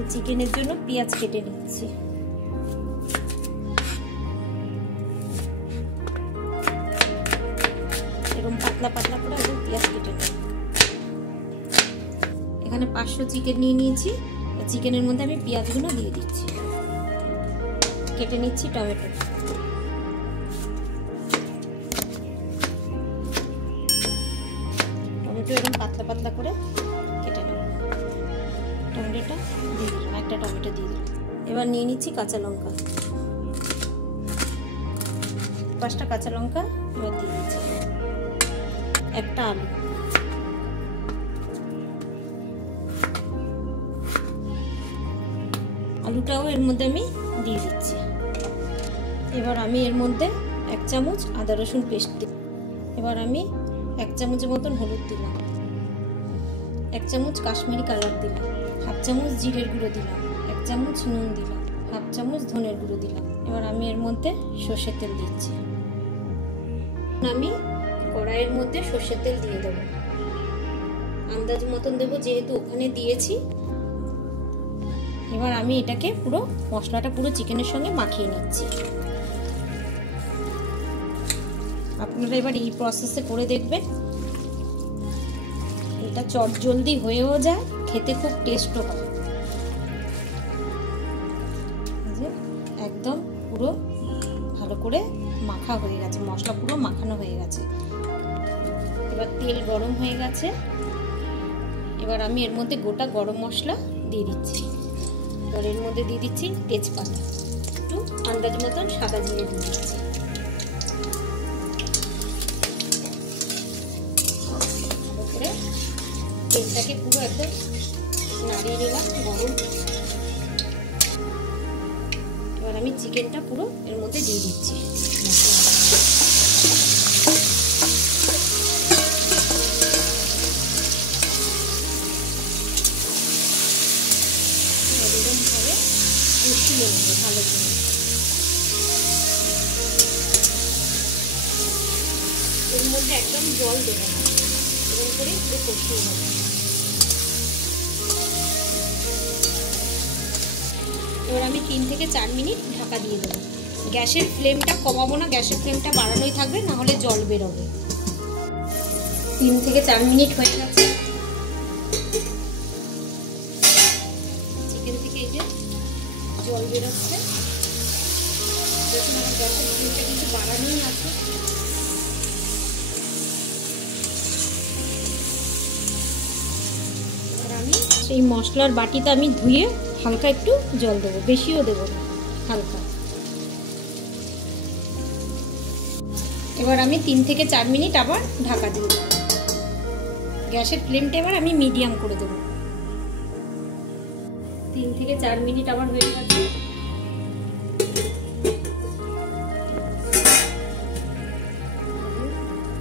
আমি চিকেনের জন্য পেঁয়াজ কেটে নিচ্ছি। এরকম পাতলা পাতলা করে একদম পেঁয়াজ কেটে নেব। এখানে 500 চিকেন নিয়ে নিয়েছি। চিকেনের মধ্যে আমি পেঁয়াজগুলো দিয়ে দিচ্ছি। কেটে নিচ্ছি টমেটো। টমেটো এরকম পাতলা পাতলা করে কেটে নেব। টমেটোটা দিয়ে দিলাম, একটা টমেটো দিয়ে দিলাম। এবার নিয়ে নিচ্ছি কাঁচা লঙ্কা, 5টা কাঁচা লঙ্কা এবার দিয়ে দিচ্ছি। একটা আলু, আলুটাও এর মধ্যে আমি দিয়ে দিচ্ছি। এবার আমি এর মধ্যে 1 চামচ আদা রসুন পেস্ট দিই। এবার আমি 1 চামচের মতন হলুদ দিলাম, 1 চামচ কাশ্মীরি কালার দিলাম, 1/2 চামচ জিরের গুঁড়ো দিলাম, 1 চামচ নুন দিলাম, 1/2 চামচ ধনের গুঁড়ো দিলাম। এবার আমি এর মধ্যে সর্ষের তেল দিচ্ছি। আমি কড়াইয়ের মধ্যে সর্ষের তেল দিয়ে দেবো, আন্দাজ মতন দেবো যেহেতু ওখানে দিয়েছি। এবার আমি এটাকে পুরো মশলাটা পুরো চিকেনের সঙ্গে মাখিয়ে নিচ্ছি। আপনারা এবার এই প্রসেসে করে দেখবেন, এটা চটজলদি হয়েও যায়, খেতে খুব টেস্টও হয়। একদম পুরো ভালো করে মাখা হয়ে গেছে, মশলা পুরো মাখানো হয়ে গেছে। এবার তেল গরম হয়ে গেছে। এবার আমি এর মধ্যে গোটা গরম মশলা দিয়ে দিচ্ছি। এবার এর মধ্যে দিয়ে দিচ্ছি তেজপাতা, একটু আন্দাজ মতন সাদা জিরে দিয়ে দিচ্ছি। ভালো করে তেলটাকে পুরো একদম নাড়িয়ে নিলাম গরম। এবার আমি চিকেনটা পুরো এর মধ্যে দিয়ে দিচ্ছি। কষিয়ে নেবো ভালো করে। এর মধ্যে একদম জল দেবো না, এরকম করে একটু কষিয়ে নেবো। এবার আমি 3 থেকে 4 মিনিট ঢাকা দিয়ে দেবো। গ্যাসের ফ্লেমটা কমাবো না, গ্যাসের ফ্লেমটা বাড়ানোই থাকবে, না হলে জল বেরোবে। 3 থেকে 4 মিনিট হয়ে গেছে। চিকেন থেকে এই যে জল বেরোচ্ছে, দেখুন আমার গ্যাসের ফ্লেমটা কিন্তু বাড়ানোই আছে। এবার আমি সেই মশলার বাটিতে আমি ধুয়ে হালকা একটু জল দেবো, বেশিও দেবো না, হালকা। এবার আমি 3 থেকে 4 মিনিট আবার ঢাকা দিয়ে দেবো। গ্যাসের ফ্লেমটা এবার আমি মিডিয়াম করে দেবো। 3 থেকে 4 মিনিট আবার হয়ে গেছে।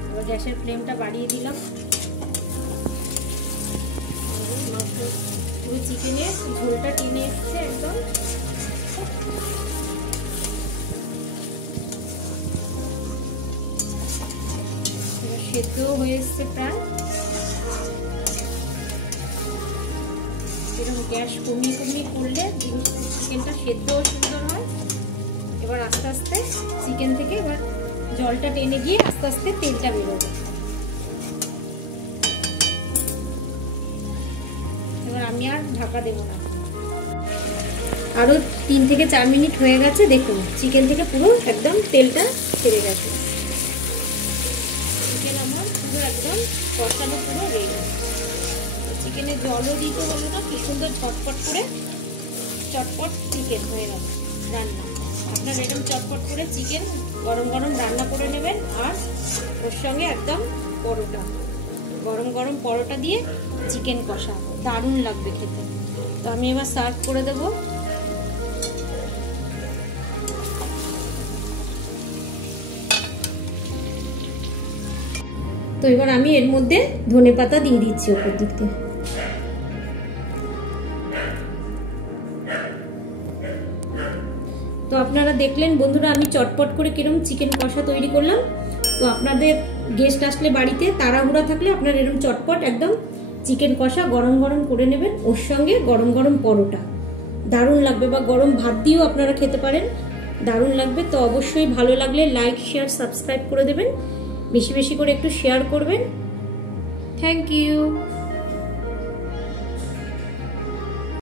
এবার গ্যাসের ফ্লেমটা বাড়িয়ে দিলাম। পুরো চিকেনের ঝোলটা টেনে এসছে একদম। এবার সেদ্ধও হয়ে এসছে প্রায়। এরকম গ্যাস কমিয়ে কমিয়ে করলে চিকেনটা সেদ্ধও সুন্দর হয়। এবার আস্তে আস্তে চিকেন থেকে এবার জলটা টেনে গিয়ে আস্তে আস্তে তেলটা বেরোবে। এবার আমি আর ঢাকা দেবো না। আরও 3 থেকে 4 মিনিট হয়ে গেছে। দেখুন চিকেন থেকে পুরো একদম তেলটা ছেড়ে গেছে। চিকেন আমার পুরো একদম কষানো পুরো রেডি। চিকেনে জলও দিতে হলো না, কি সুন্দর ঝটপট করে চটপট চিকেন হয়ে গেল রান্না। আপনারা এরকম চটপট করে চিকেন গরম গরম রান্না করে নেবেন। আর ওর সঙ্গে একদম পরোটা, গরম গরম পরোটা দিয়ে চিকেন কষা, দারুণ লাগবে খেতে। তো আমি এবার সার্ভ করে দেবো। তো এবার আমি এর মধ্যে ধনেপাতা দিয়ে দিচ্ছি ওপর দিক দিয়ে। তো আপনারা দেখলেন বন্ধুরা আমি চটপট করে কিরকম চিকেন কষা তৈরি করলাম। তো আপনাদের গেস্ট আসলে বাড়িতে তাড়াহুড়া থাকলে আপনারা এরকম চটপট একদম চিকেন কষা গরম গরম করে নেবেন, ওর সঙ্গে গরম গরম পরোটা, দারুণ লাগবে, বা গরম ভাত দিয়েও আপনারা খেতে পারেন, দারুণ লাগবে। তো অবশ্যই ভালো লাগলে লাইক, শেয়ার, সাবস্ক্রাইব করে দেবেন, বেশি বেশি করে একটু শেয়ার করবেন। Thank you.